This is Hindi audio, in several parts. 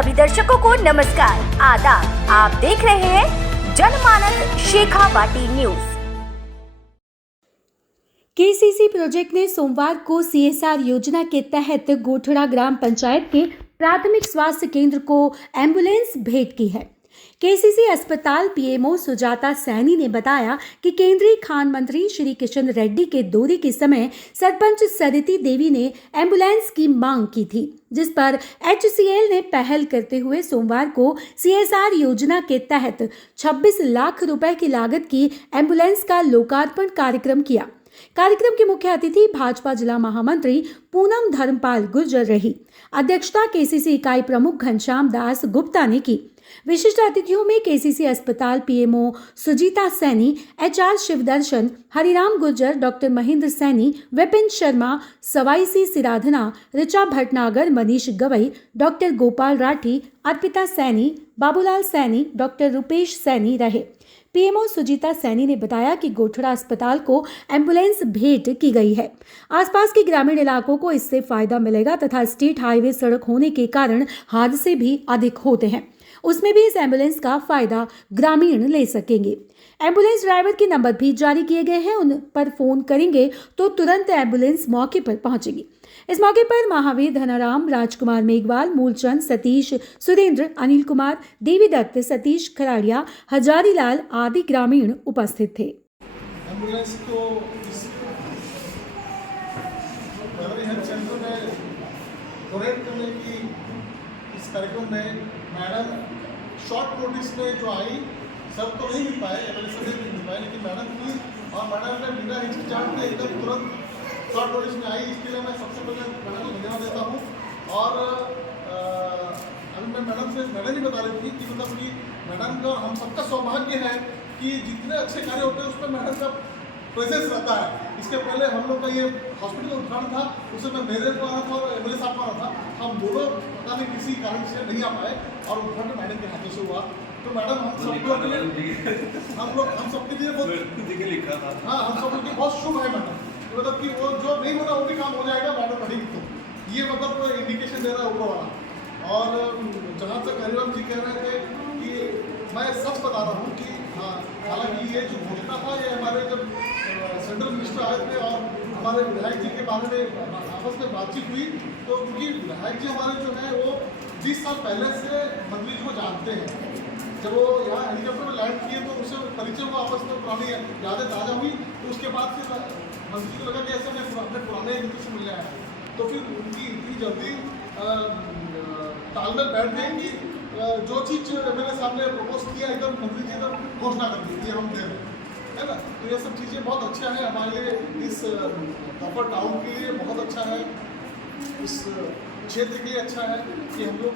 सभी दर्शकों को नमस्कार, आदाब। आप देख रहे हैं जनमानस शेखावाटी न्यूज। केसीसी प्रोजेक्ट ने सोमवार को सीएसआर योजना के तहत गोठड़ा ग्राम पंचायत के प्राथमिक स्वास्थ्य केंद्र को एम्बुलेंस भेंट की है। केसीसी अस्पताल पीएमओ सुजाता सैनी ने बताया कि केंद्रीय खान मंत्री श्री किशन रेड्डी के दौरे के समय सरपंच सरिती देवी ने एम्बुलेंस की मांग की थी, जिस पर एचसीएल ने पहल करते हुए सोमवार को सीएसआर योजना के तहत 26 लाख रुपए की लागत की एम्बुलेंस का लोकार्पण कार्यक्रम किया। कार्यक्रम के मुख्य अतिथि भाजपा जिला महामंत्री पूनम धर्मपाल गुर्जर रही। अध्यक्षता केसीसी इकाई प्रमुख घनश्याम दास गुप्ता ने की। विशिष्ट अतिथियों में केसीसी अस्पताल PMO Sujita Saini, HR Shivdarshan, Hariram Gurjar, doctor Mahendra Saini, Vipin Sharma, सवाईसी सिराधना, ऋचा भटनागर, मनीष गवई, डॉक्टर गोपाल राठी, अर्पिता सैनी, बाबूलाल सैनी, डॉक्टर रुपेश सैनी रहे। पीएमओ सुजीता सैनी ने बताया कि गोठड़ा अस्पताल को एम्बुलेंस भेंट की गई है। आसपास के ग्रामीण इलाकों को इससे फायदा मिलेगा तथा स्टेट हाईवे सड़क होने के कारण हादसे भी अधिक होते हैं, उसमें भी इस एम्बुलेंस का फायदा ग्रामीण ले सकेंगे। एम्बुलेंस ड्राइवर के नंबर भी जारी किए गए हैं, उन पर फोन करेंगे तो तुरंत एम्बुलेंस मौके पर पहुंचेगी। इस मौके पर महावीर, धनाराम, राजकुमार मेघवाल, मूलचंद, सतीश, सुरेंद्र, अनिल कुमार, देवी दत्त, सतीश खराड़िया, हजारी लाल आदि ग्रामीण उपस्थित थे। एम्बुलेंस को इस प्राइमरी हेल्थ सेंटर में डोनेट करने की इस कार्यक्रम में मैडम शॉर्ट नोटिस में जो आई, सब तो नहीं मिल पाए, एम्बुलेंस नहीं मिल पाए, लेकिन मैडम की और मैडम ने बिना हिचकिचाहट के एकदम तुरंत शॉर्ट नोटिस में आई। इसके लिए मैं सबसे पहले मैडम को धन्यवाद देता हूँ। और अभी मैं मैडम से मैडम ही बता रही थी कि मतलब कि मैडम का हम सबका सौभाग्य है कि जितने अच्छे कार्य होते हैं उसमें मैडम का प्रेजेंस रहता है। इसके पहले हम लोग का ये हॉस्पिटल उद्घाटन था, उसमें मैं मेरे को आना था और एम्बुलेंस आपको आना था। हम दोनों पता नहीं किसी कारण से नहीं आ पाए और उद्घाटन मैडम के हाथों से हुआ। तो मैडम हम सबके लिए बहुत लिखा था। हाँ, हम सब लोग बहुत शुभ है मैडम, मतलब कि वो जो नहीं होना वो भी काम हो जाएगा मैडम बढ़ेगी। तो ये मतलब इंडिकेशन दे रहा है ऊपर वाला। और जहाँ तक हरिवंश जी कह रहे थे कि मैं सच बता रहा हूँ कि हाँ, हालांकि ये जो घोषणा था ये हमारे जब सेंट्रल मिनिस्टर आए थे और हमारे विधायक जी के बारे में आपस में बातचीत हुई, तो क्योंकि विधायक जी हमारे जो है वो 20 साल पहले से मंत्री जी को जानते हैं। जब वो यहाँ हेलीकॉप्टर में लैंड किए तो उससे परिचय हुआ, आपस में पुरानी यादें ताज़ा हुई। तो उसके बाद फिर मंत्री को लगा कि ऐसे मैं अपने पुराने मित्र से मिलने आया, तो फिर उनकी इतनी जल्दी तालमेल बैठ गई कि जो चीज़ मेरे सामने प्रपोज किया एकदम मंत्री जी ने घोषणा कर दी कि हम दे रहे हैं, है ना। तो ये सब चीज़ें बहुत अच्छा है हमारे लिए, इस प्रॉपर टाउन के लिए बहुत अच्छा है, इस क्षेत्र के लिए अच्छा है कि हम लोग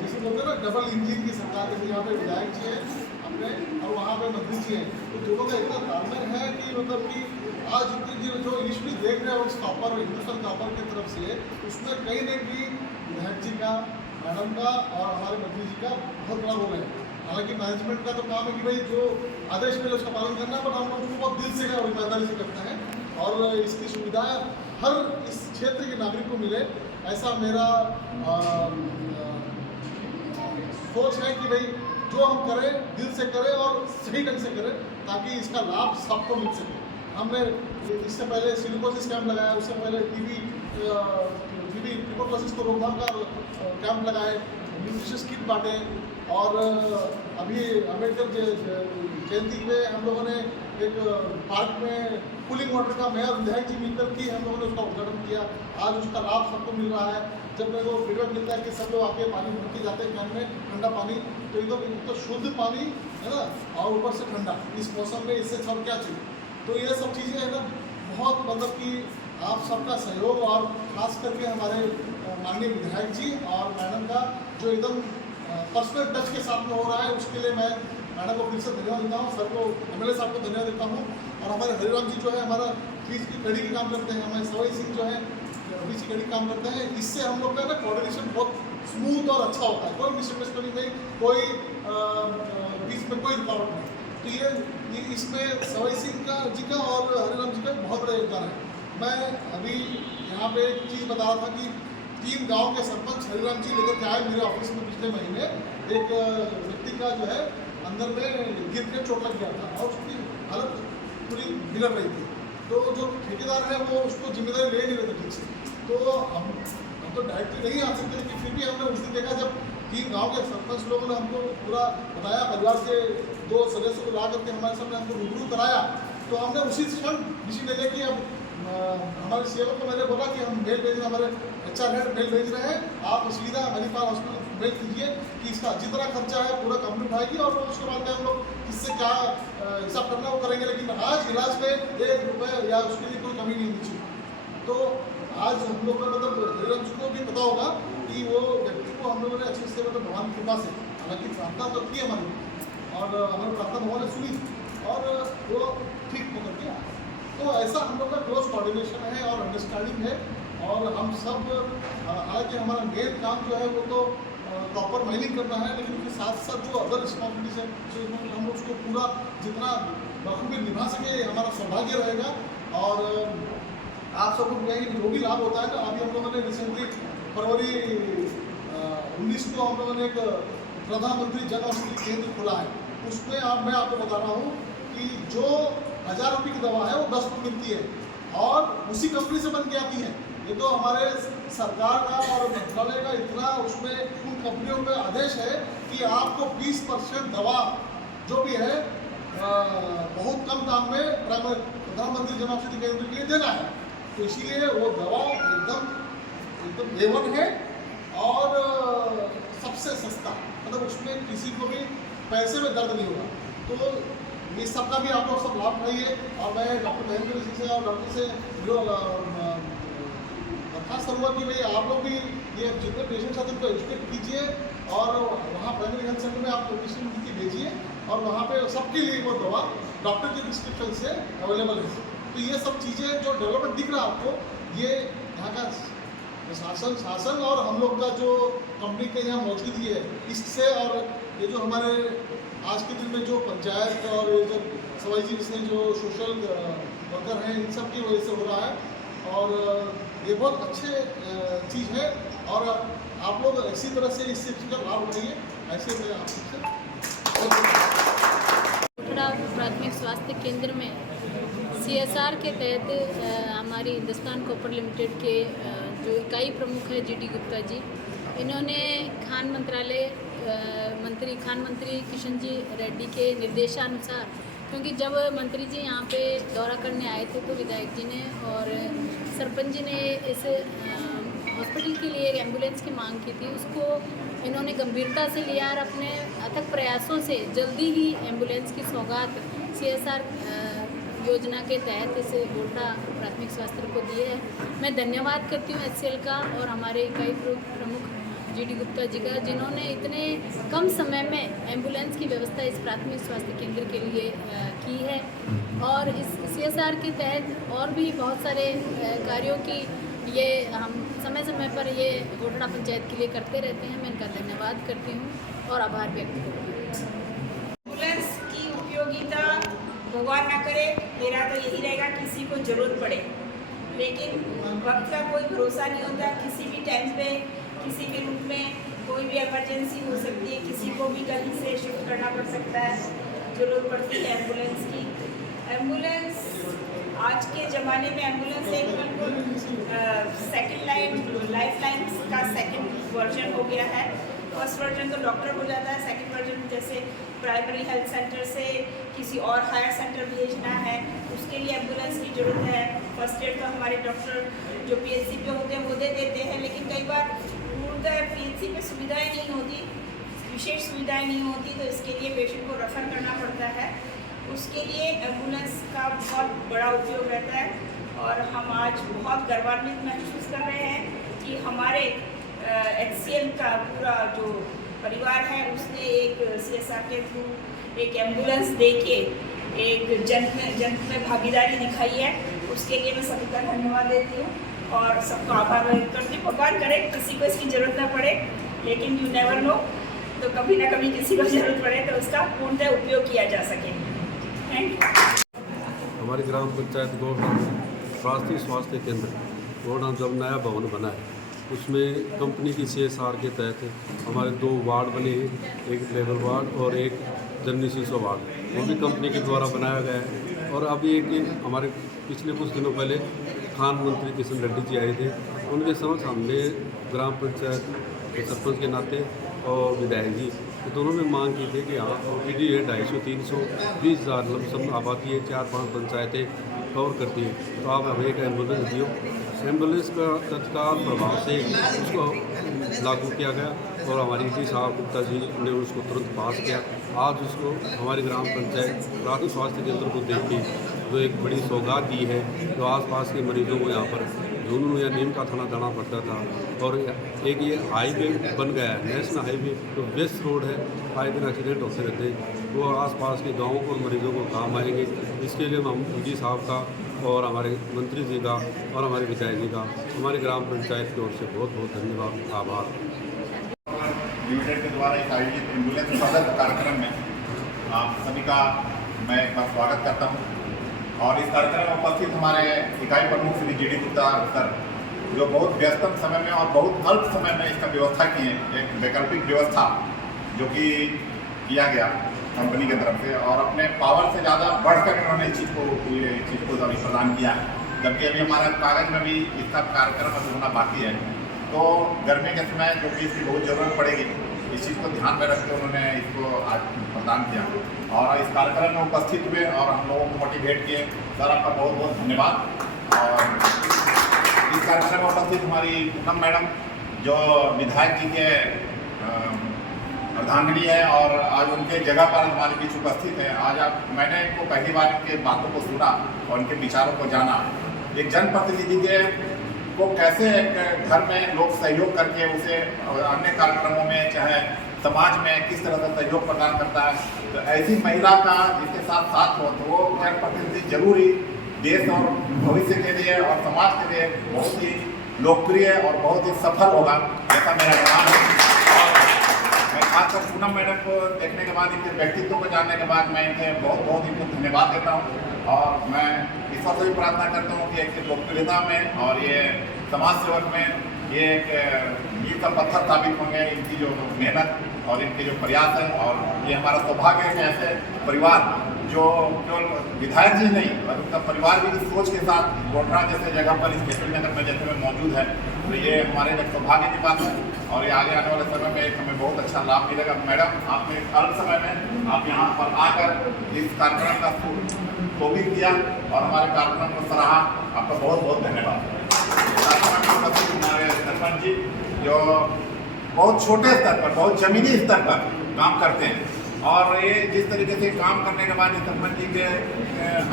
जैसे बोलते हैं ना डबल इंजन की सरकार, जैसे यहाँ पे विधायक जी हैं अपने और वहाँ पे मंत्री जी हैं, तो दोनों का इतना तालमेल है कि मतलब कि आज जो इश्यू देख रहे हैं उस टॉपर हिंदुस्तान टॉपर की तरफ से, उसमें कहीं न कहीं विधायक जी का, मैडम का और हमारे मंत्री जी का बहुत बड़ा रोल है। हालांकि मैनेजमेंट का तो काम है कि भाई जो आदेश मिले उसका पालन करना है, पर हम लोग उसको बहुत दिल से और ईमानदारी से करते हैं और इसकी सुविधा हर इस क्षेत्र के नागरिक को मिले, ऐसा मेरा सोच है कि भाई जो हम करें दिल से करें और सही ढंग से करें ताकि इसका लाभ सबको मिल सके। हमने इससे पहले सिलिकोसिस कैंप लगाया, उससे पहले टीबी ट्यूबरकुलोसिस को रोकथाम का कैंप लगाए, न्यूट्रिशियस किट बांटे और अभी अम्बेडकर जयंती पे हम लोगों ने एक पार्क में कूलिंग वाटर का मेयर विधायक जी मिलकर की हम लोगों ने उसका उद्घाटन किया। आज उसका लाभ सबको मिल रहा है। जब मेरे को फीडबैक मिलता है कि सब लोग आके पानी भर के जाते हैं कैन में, ठंडा पानी, तो एकदम तो शुद्ध पानी है ना, और ऊपर से ठंडा, इस मौसम में इससे सब क्या चाहिए। तो ये सब चीज़ें है ना बहुत मतलब कि आप सबका सहयोग और खास करके हमारे माननीय विधायक जी और मैडम का जो एकदम पर्सनल टच के साथ में हो रहा है, उसके लिए मैं मैडम को फिर से धन्यवाद देता हूँ, सर को, एमएलए साहब को धन्यवाद देता हूँ। और हमारे हरिराम जी जो है हमारा फीस की कड़ी की काम करते हैं, हमारे सवाई सिंह जो है अभी सी कड़ी काम करते हैं। इससे हम लोग का ना कोऑर्डिनेशन बहुत स्मूथ और अच्छा होता है, कोई मिसअंडरस्टैंडिंग नहीं, कोई बीच में कोई रुकावट नहीं। तो ये इसमें सवाई सिंह का जी का और हरिराम जी का बहुत बड़ा योगदान है। मैं अभी यहाँ पे एक चीज़ बता रहा था कि 3 गांव के सरपंच हरिराम जी लेकर के आए मेरे ऑफिस में पिछले महीने। एक व्यक्ति का जो है अंदर में गिर के चोट लग गया था और उसकी हालत पूरी बिगड़ रही थी। तो जो ठेकेदार है वो उसको जिम्मेदारी ले नहीं रहे थे ठीक से। तो हम तो डायरेक्टली नहीं आ सकते, लेकिन फिर भी हमने उस दिन देखा जब 3 गांव के सरपंच लोगों ने हमको पूरा बताया, परिवार के 2 सदस्यों को ला करके हमारे सामने हमको रूबरू कराया, तो हमने उसी क्षण डिसीजन ले लिया कि अब हमारे सीएमओ को मैंने बोला कि हम मेल भेज रहे हैं, हमारे HR हेड मेल भेज रहे हैं, आप सीधा मणिपाल हॉस्पिटल मेल कीजिए कि इसका जितना खर्चा है पूरा कंपनी उठाएगी और उसके बाद में हम लोग किससे क्या हिसाब करना वो करेंगे। लेकिन आज इलाज में 1 रुपये या उसके लिए कोई कमी नहीं होनी चाहिए। तो आज हम लोग का मतलब हरिराम जी को भी पता होगा कि वो व्यक्ति को हम लोगों ने अच्छे से मतलब भगवान की कृपा से, हालांकि प्रार्थना तो की हमारी और हमारी प्रार्थना भगवान ने सुनी और वो ठीक होकर के आया। तो ऐसा हम लोग का क्लोज कोऑर्डिनेशन है और अंडरस्टैंडिंग है। और हम सब हालांकि हमारा मेन काम जो है वो तो प्रॉपर माइनिंग करना है, लेकिन उसके साथ साथ जो अदर रिस्पॉन्सिबिलिटीज है तो हम लोग उसको पूरा जितना बखूबी निभा सके हमारा सौभाग्य रहेगा। और आप सबको बताएंगे जो भी लाभ होता है ना, अभी हम लोगों ने रिसेंटली फरवरी 19 को हम लोगों ने एक प्रधानमंत्री जन औषधि केंद्र खोला है। उसमें मैं आपको बता रहा हूँ कि जो 1000 रुपये की दवा है वो 10 रुपये मिलती है और उसी कंपनी से बन के आती है। ये तो हमारे सरकार का और मंत्रालय का इतना उसमें उन कंपनियों पे आदेश है कि आपको 20% दवा जो भी है बहुत कम दाम में प्रधानमंत्री जन औषधि केंद्र के लिए देना है। तो इसीलिए वो दवा एकदम A1 है और सबसे सस्ता, मतलब उसमें किसी को भी पैसे में दर्द नहीं होगा। तो ये सबका भी आप लोग सब लाभ उठाइए। और मैं डॉक्टर महेंद्र जी से और डॉक्टर से जो दरखास्त करूँगा कि भाई आप लोग भी ये जितने पेशेंट्स आते हैं उनको एजुकेट कीजिए और वहाँ प्राइमरी हेल्थ सेंटर में आप लोकेशन उनकी भेजिए और वहाँ पे सबके लिए वो दवा डॉक्टर के प्रिस्क्रिप्शन से अवेलेबल है। तो ये सब चीज़ें जो डेवलपमेंट दिख रहा है आपको, ये यहाँ का शासन और हम लोग का जो कंपनी के यहाँ मौजूदगी है इससे, और ये जो हमारे आज के दिन में जो पंचायत और ये जो सवाई जी से जो सोशल वर्कर हैं इन सब की वजह से हो रहा है। और ये बहुत अच्छे चीज़ है और आप लोग इसी तरह से इस चीज़ का लाभ उठाइए। ऐसे मैं आपसे प्राथमिक स्वास्थ्य केंद्र में CSR के तहत हमारी हिंदुस्तान कॉपर लिमिटेड के जो इकाई प्रमुख है GD गुप्ता जी, इन्होंने खान मंत्री किशन जी रेड्डी के निर्देशानुसार, क्योंकि जब मंत्री जी यहाँ पे दौरा करने आए थे तो विधायक जी ने और सरपंच जी ने इस हॉस्पिटल के लिए एक एम्बुलेंस की मांग की थी, उसको इन्होंने गंभीरता से लिया और अपने अथक प्रयासों से जल्दी ही एम्बुलेंस की सौगात CSR योजना के तहत इस गोठड़ा प्राथमिक स्वास्थ्य को दिए है। मैं धन्यवाद करती हूँ HCL का और हमारे इकाई प्रमुख GD गुप्ता जी का, जिन्होंने इतने कम समय में एम्बुलेंस की व्यवस्था इस प्राथमिक स्वास्थ्य केंद्र के लिए की है। और इस CSR के तहत और भी बहुत सारे कार्यों की ये हम समय समय पर ये गोठड़ा पंचायत के लिए करते रहते हैं। मैं इनका धन्यवाद करती हूँ और आभार व्यक्त करती हूँ। एम्बुलेंस की उपयोगिता भगवान ना करे, मेरा तो यही रहेगा किसी को ज़रूरत पड़े, लेकिन वक्त का कोई भरोसा नहीं होता। किसी भी टाइम पे किसी भी रूप में कोई भी इमरजेंसी हो सकती है, किसी को भी कहीं से शिफ्ट करना पड़ सकता है, ज़रूरत पड़ती है एम्बुलेंस की। एम्बुलेंस आज के ज़माने में एम्बुलेंस एक बिल्कुल सेकंड लाइफ लाइन का सेकंड वर्जन हो गया है। फर्स्ट वर्जन तो डॉक्टर हो जाता है, सेकंड वर्जन जैसे प्राइमरी हेल्थ सेंटर से किसी और हायर सेंटर भेजना है उसके लिए एम्बुलेंस की ज़रूरत है। फर्स्ट एड तो हमारे डॉक्टर जो PHC पे होते हैं वो दे देते हैं, लेकिन कई बार PHC पे सुविधाएं नहीं होती, विशेष सुविधाएं नहीं होती, तो इसके लिए पेशेंट को रेफ़र करना पड़ता है। उसके लिए एम्बुलेंस का बहुत बड़ा उपयोग रहता है और हम आज बहुत गर्वान्वित महसूस कर रहे हैं कि हमारे HCL का पूरा जो परिवार है उसने एक CSR के थ्रू एक एम्बुलेंस दे के एक जन में भागीदारी दिखाई है। उसके लिए मैं सभी का धन्यवाद देती हूँ और सबको आभार व्यक्त करती हूँ। भगवान करे किसी को इसकी ज़रूरत ना पड़े, लेकिन यू नेवर नो, तो कभी ना कभी किसी को ज़रूरत पड़े तो उसका पूर्णतः उपयोग किया जा सके। Thank you. हमारी ग्राम पंचायत गोठड़ा प्राथमिक स्वास्थ्य केंद्र गोठड़ा जब नया भवन बना है उसमें कंपनी की CSR के तहत हमारे 2 वार्ड बने हैं, एक लेबर वार्ड और एक जनरल शिशु वार्ड, वो भी कंपनी के द्वारा बनाया गया है। और अभी एक हमारे पिछले कुछ दिनों पहले खान मंत्री किशन रेड्डी जी आए थे, उनके समक्ष हमने ग्राम पंचायत के सरपंच के नाते और विधायक जी दोनों में मांग की थी कि हाँ OPD है 250-300 20,000 लमसम आबादी है, 4-5 पंचायतें कवर करती है, तो आप हमें एक एम्बुलेंस दियो। एम्बुलेंस का तत्काल प्रभाव से उसको लागू किया गया और हमारी ED साहब गुप्ता जी ने उसको तुरंत पास किया। आज उसको हमारी ग्राम पंचायत प्राथमिक स्वास्थ्य केंद्र को देख के जो एक बड़ी सौगात दी है, जो आसपास के मरीजों को यहाँ पर झुंझुनू या नीम का थाना जाना पड़ता था, और एक ये हाईवे बन गया है, नेशनल हाईवे जो वेस्ट रोड है, आए दिन एक्सीडेंट होते रहते हैं, वो आसपास के गाँवों और मरीजों को काम आएंगे। इसके लिए हम ED साहब का और हमारे मंत्री जी का और हमारे विधायक जी का हमारी ग्राम पंचायत की ओर से बहुत बहुत धन्यवाद, आभार। लिमिटेड के द्वारा एक आयोजित एम्बुलेंस मदद कार्यक्रम में आप सभी का मैं एक बार स्वागत करता हूं। और इस कार्यक्रम में उपस्थित हमारे इकाई प्रमुख श्री GD गुप्ता सर, जो बहुत व्यस्तम समय में और बहुत अल्प समय में इसका व्यवस्था किए, एक वैकल्पिक व्यवस्था जो कि किया गया कंपनी की तरफ से, और अपने पावर से ज़्यादा बढ़कर उन्होंने इस चीज़ को अभी प्रदान किया है। जबकि अभी हमारा कागज में भी इसका कार्यक्रम अभी होना बाकी है, तो गर्मी के समय जो कि इसकी बहुत ज़रूरत पड़ेगी, इस चीज़ को ध्यान में रखकर उन्होंने इसको आज प्रदान किया और इस कार्यक्रम में उपस्थित हुए और हम लोगों को मोटिवेट किए। सर आपका बहुत बहुत धन्यवाद। और इस कार्यक्रम में उपस्थित हमारी पूनम मैडम जो विधायक जी के प्रधानमंत्री है और आज उनके जगह पर हमारे बीच उपस्थित है। आज मैंने इनको पहली बार इनके बातों को सुना और उनके विचारों को जाना। एक जनप्रतिनिधि के को कैसे एक घर में लोग सहयोग करके उसे अन्य कार्यक्रमों में चाहे समाज में किस तरह से सहयोग प्रदान करता है, तो ऐसी महिला का जिसके साथ साथ हो तो वो जनप्रतिनिधि जरूर ही देश और भविष्य के लिए और समाज के लिए बहुत ही लोकप्रिय और बहुत ही सफल होगा, ऐसा मेरा ध्यान है। मैं खासकर पूनम मैडम को देखने के बाद, इनके व्यक्तित्व को जानने के बाद मैं इनके बहुत बहुत इनको धन्यवाद देता हूँ और मैं ईश्वर से भी प्रार्थना करता हूँ कि एक लोकप्रियता में और ये समाज सेवक में ये एक मील का पत्थर साबित होंगे इनकी जो मेहनत और इनके जो प्रयास है। और ये हमारा सौभाग्य है कि ऐसे परिवार जो केवल विधायक जी नहीं और उनका परिवार भी इस सोच के साथ गोठरा जैसे जगह पर इस केसरी नगर में जैसे में मौजूद है, तो ये हमारे लिए सौभाग्य की बात है और ये आगे आने वाले समय में एक हमें बहुत अच्छा लाभ मिलेगा। मैडम आपने अल्प समय में आप यहाँ पर आकर इस कार्यक्रम का शोभित किया और हमारे कार्यक्रम को सराहा, आपका बहुत बहुत धन्यवाद। हमारे सरपंच जी जो बहुत छोटे स्तर पर, बहुत जमीनी स्तर पर काम करते हैं और ये जिस तरीके से काम करने के बाद सरपंच जी के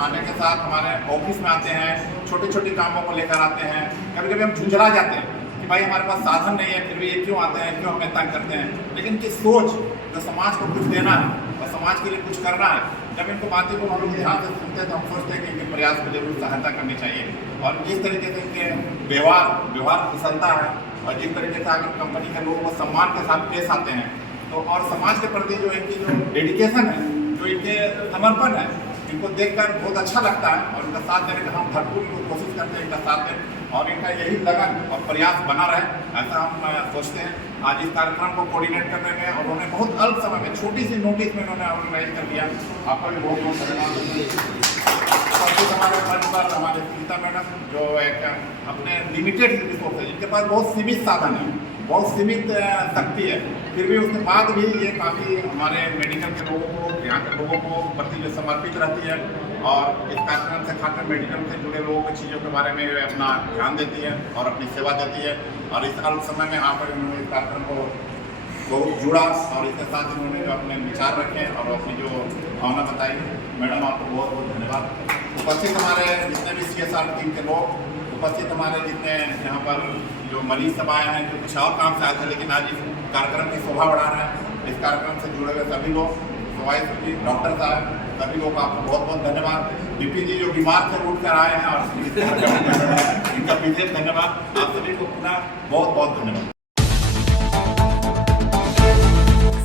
आने के साथ हमारे ऑफिस में आते हैं, छोटे छोटे कामों को लेकर आते हैं। कभी कभी हम झुंझला जाते हैं कि भाई हमारे पास साधन नहीं है, फिर भी ये क्यों आते हैं, क्यों हमें तंग करते हैं। लेकिन इनकी सोच जो समाज को कुछ देना है और समाज के लिए कुछ करना है, जब इनको बातें को हम लोग ध्यान से सुनते हैं तो हम सोचते हैं कि इनके प्रयास को जरूर सहायता करनी चाहिए। और जिस तरीके से इनके व्यवहार कुशलता है और जिस तरीके से अगर कंपनी के लोगों को सम्मान के साथ पेश आते हैं तो और समाज के प्रति जो इनकी जो डेडिकेशन है, जो इनके समर्पण है, इनको देखकर बहुत अच्छा लगता है और इनका साथ देने का हम भरपूर कोशिश करते हैं इनका साथ दें और इनका यही लगन और प्रयास बना रहे, ऐसा हम सोचते हैं। आज इस कार्यक्रम को कोऑर्डिनेट करने में और उन्होंने बहुत अल्प समय में छोटी सी नोटिस में उन्होंने ऑर्गेनाइज कर दिया, आपका भी बहुत बहुत धन्यवाद। हमारे मंच पर हमारे सुनीता मैडम जो एक अपने लिमिटेड रिसोर्सेज, इनके पास बहुत सीमित साधन है, बहुत सीमित शक्ति है, फिर भी उसके बाद भी ये काफ़ी हमारे मेडिकल के लोगों को, यहाँ के लोगों को प्रति जो समर्पित रहती है और इस कार्यक्रम से खाकर मेडिकल से जुड़े लोगों की चीज़ों के बारे में अपना ध्यान देती है और अपनी सेवा देती है। और इस अल्प समय में यहाँ पर इन्होंने इस कार्यक्रम को बहुत जुड़ा और इसके साथ इन्होंने जो अपने विचार रखे और अपनी जो भावना बताई, मैडम आपको बहुत बहुत धन्यवाद। उपस्थित हमारे जितने भी CSR टीम के लोग, उपस्थित हमारे जितने यहाँ पर जो मरीज सब आए हैं, जो कुछ और काम से आए थे लेकिन आज इस कार्यक्रम की शोभा बढ़ा रहे हैं, इस कार्यक्रम से जुड़े हुए सभी लोग, जी, डॉक्टर साहब, सभी लोग आपको बहुत बहुत धन्यवाद। विपिन जी जो बीमार थे उठ कर आए हैं और इनका विशेष धन्यवाद। आप सभी को पुनः बहुत बहुत धन्यवाद।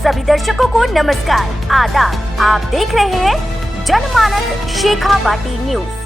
सभी दर्शकों को नमस्कार, आदाब। आप देख रहे हैं जनमानस शेखावाटी न्यूज।